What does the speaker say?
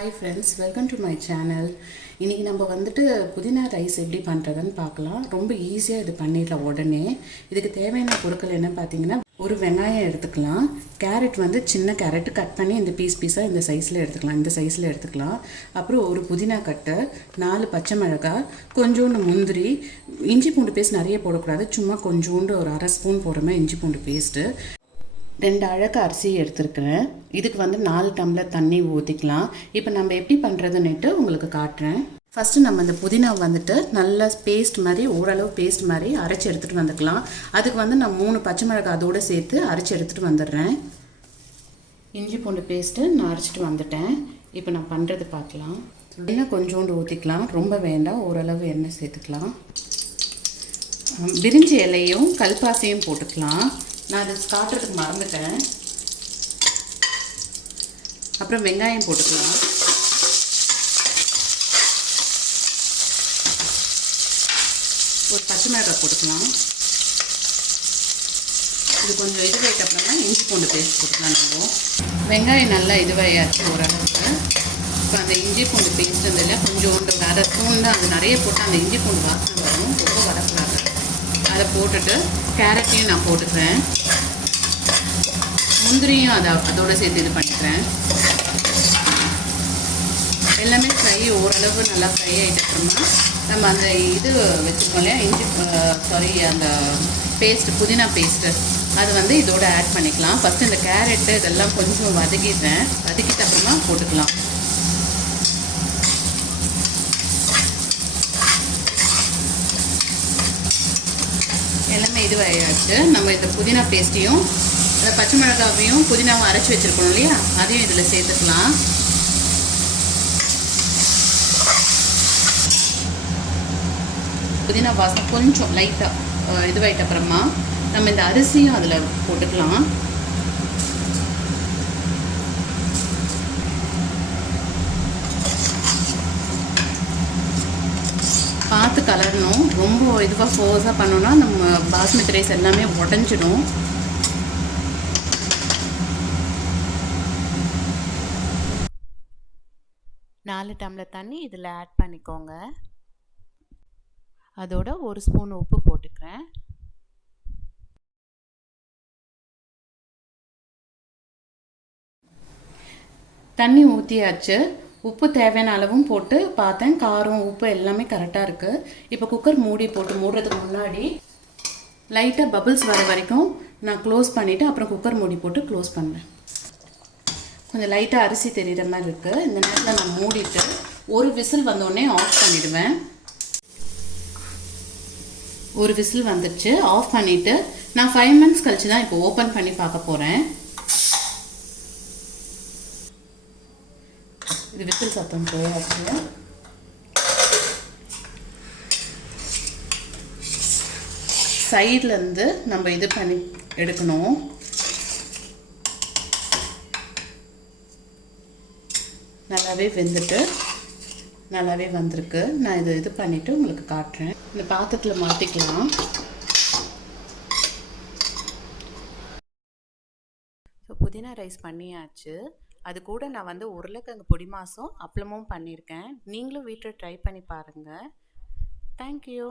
Hi friends, welcome to my channel. இன்றைக்கி நம்ம வந்துட்டு புதினா ரைஸ் எப்படி பண்ணுறதுன்னு பார்க்கலாம். ரொம்ப ஈஸியாக இது பண்ணிடலாம் உடனே. இதுக்கு தேவையான பொருட்கள் என்ன பார்த்தீங்கன்னா, ஒரு வெங்காயம் எடுத்துக்கலாம். கேரட் வந்து சின்ன கேரட் கட் பண்ணி இந்த பீஸாக இந்த சைஸில் எடுத்துக்கலாம், இந்த சைஸில் எடுத்துக்கலாம். அப்புறம் ஒரு புதினா கட்டு, 4 பச்சை மிளகாய், கொஞ்சோண்டு முந்திரி, இஞ்சி பூண்டு பேஸ்ட் நிறைய போடக்கூடாது, சும்மா கொஞ்சோண்டு ஒரு 1/2 ஸ்பூன் போடுறமே இஞ்சி பூண்டு பேஸ்ட்டு, 2 அழகு அரிசி எடுத்துருக்கிறேன். இதுக்கு வந்து 4 டம்ளர் தண்ணி ஊற்றிக்கலாம். இப்போ நம்ம எப்படி பண்ணுறதுன்னுட்டு உங்களுக்கு காட்டுறேன். ஃபஸ்ட்டு நம்ம இந்த புதினா வந்துட்டு நல்லா பேஸ்ட் மாதிரி, ஓரளவு பேஸ்ட் மாதிரி அரைச்சி எடுத்துகிட்டு வந்துக்கலாம். அதுக்கு வந்து நான் 3 பச்சை மிளகாய் அதோடு சேர்த்து அரைச்சி எடுத்துகிட்டு வந்துடுறேன். இஞ்சி பூண்டு பேஸ்ட்டு நான் அரைச்சிட்டு வந்துட்டேன். இப்போ நான் பண்ணுறது பார்க்கலாம். எண்ணெய் கொஞ்சோண்டு ஊற்றிக்கலாம், ரொம்ப வேண்டாம், ஓரளவு எண்ணெய் சேர்த்துக்கலாம். பிரிஞ்சி இலையும் கல்பாசையும் போட்டுக்கலாம். நான் அதை காட்டுறதுக்கு மறந்துட்டேன். அப்புறம் வெங்காயம் போட்டுக்கலாம். ஒரு பச்சை மிளகாய் போட்டுக்கலாம். இது கொஞ்சம் இதுவாயிட்ட அப்புறமா இஞ்சி பூண்டு பேஸ்ட் போட்டுக்கலாம். நம்ம வெங்காயம் நல்லா இதுவாயாச்சு ஓரளவுக்கு. இப்போ அந்த இஞ்சி பூண்டு பேஸ்ட் இருந்ததில் கொஞ்சோண்டு 1/2 ஸ்பூன் தான், அது நிறைய போட்டு அந்த இஞ்சி பூண்டு வாசனை வரும், ரொம்ப வதக்கூடாது. அதை போட்டுட்டு கேரட்டையும் நான் போட்டுக்கிறேன், முந்திரியும் அதோடு சேர்த்து இது பண்ணிக்கிறேன். எல்லாமே ஃப்ரை ஓரளவு நல்லா ஃப்ரை ஆகிட்டப்புறமா நம்ம அந்த இது வச்சுருக்கோம் இல்லையா, அந்த பேஸ்ட்டு, புதினா பேஸ்ட்டு, அது வந்து இதோடு ஆட் பண்ணிக்கலாம். ஃபஸ்ட்டு இந்த கேரட்டு இதெல்லாம் கொஞ்சம் வதக்கிட்டேன், வதக்கிட்ட அப்புறமா போட்டுக்கலாம். எல்லாமே இதுவாகிடுச்சு. நம்ம இந்த புதினா பேஸ்ட்டையும் அந்த பச்சை மிளகாவையும் புதினாவும் அரைச்சி வச்சுருக்கணும் இல்லையா, அதையும் இதில் சேர்த்துக்கலாம். புதினா வாசனை கொஞ்சம் லைட்டாக இதுவாகிட்ட அப்புறமா நம்ம இந்த அரிசியும் அதில் போட்டுக்கலாம். பார்த்து கலரணும், ரொம்ப இதுவாக ஃபோர்ஸாக பண்ணோன்னா நம்ம பாஸ்மதி ரைஸ் எல்லாமே உடஞ்சிடும். நாலு டம்ளர் தண்ணி இதில் ஆட் பண்ணிக்கோங்க. அதோட 1 ஸ்பூன் உப்பு போட்டுக்கிறேன். தண்ணி ஊற்றியாச்சு. உப்பு தேவையான அளவும் போட்டு பார்த்தேன், காரம் உப்பு எல்லாமே கரெக்டாக இருக்குது. இப்போ குக்கர் மூடுறதுக்கு முன்னாடி லைட்டாக பபிள்ஸ் வர வரைக்கும் நான் க்ளோஸ் பண்ணிவிட்டு அப்புறம் குக்கர் மூடி போட்டு க்ளோஸ் பண்ணுறேன். கொஞ்சம் லைட்டாக அரிசி தெரிகிற மாதிரி இருக்குது. இந்த நேரத்தில் நான் மூடிட்டு ஒரு விசில் வந்தோடனே ஆஃப் பண்ணிவிடுவேன். ஒரு விசில் வந்துடுச்சு, ஆஃப் பண்ணிவிட்டு நான் 5 மினிட்ஸ் கழிச்சு தான் இப்போ ஓப்பன் பண்ணி பார்க்க போகிறேன். இது விசில் சத்தம் போயாச்சு. சைட்லேருந்து நம்ம இது பண்ணி எடுக்கணும். நல்லாவே வெந்துட்டு நல்லாவே வந்திருக்கு. நான் இது பண்ணிவிட்டு உங்களுக்கு காட்டுறேன். இந்த பாத்திரத்தில் மாற்றிக்கலாம். ஸோ புதினா ரைஸ் பண்ணியாச்சு. அது கூட நான் வந்து உருளைக்கிழங்கு பொடி மாசும் அப்பளமும் பண்ணியிருக்கேன். நீங்களும் வீட்டில் ட்ரை பண்ணி பாருங்கள். தேங்க்யூ.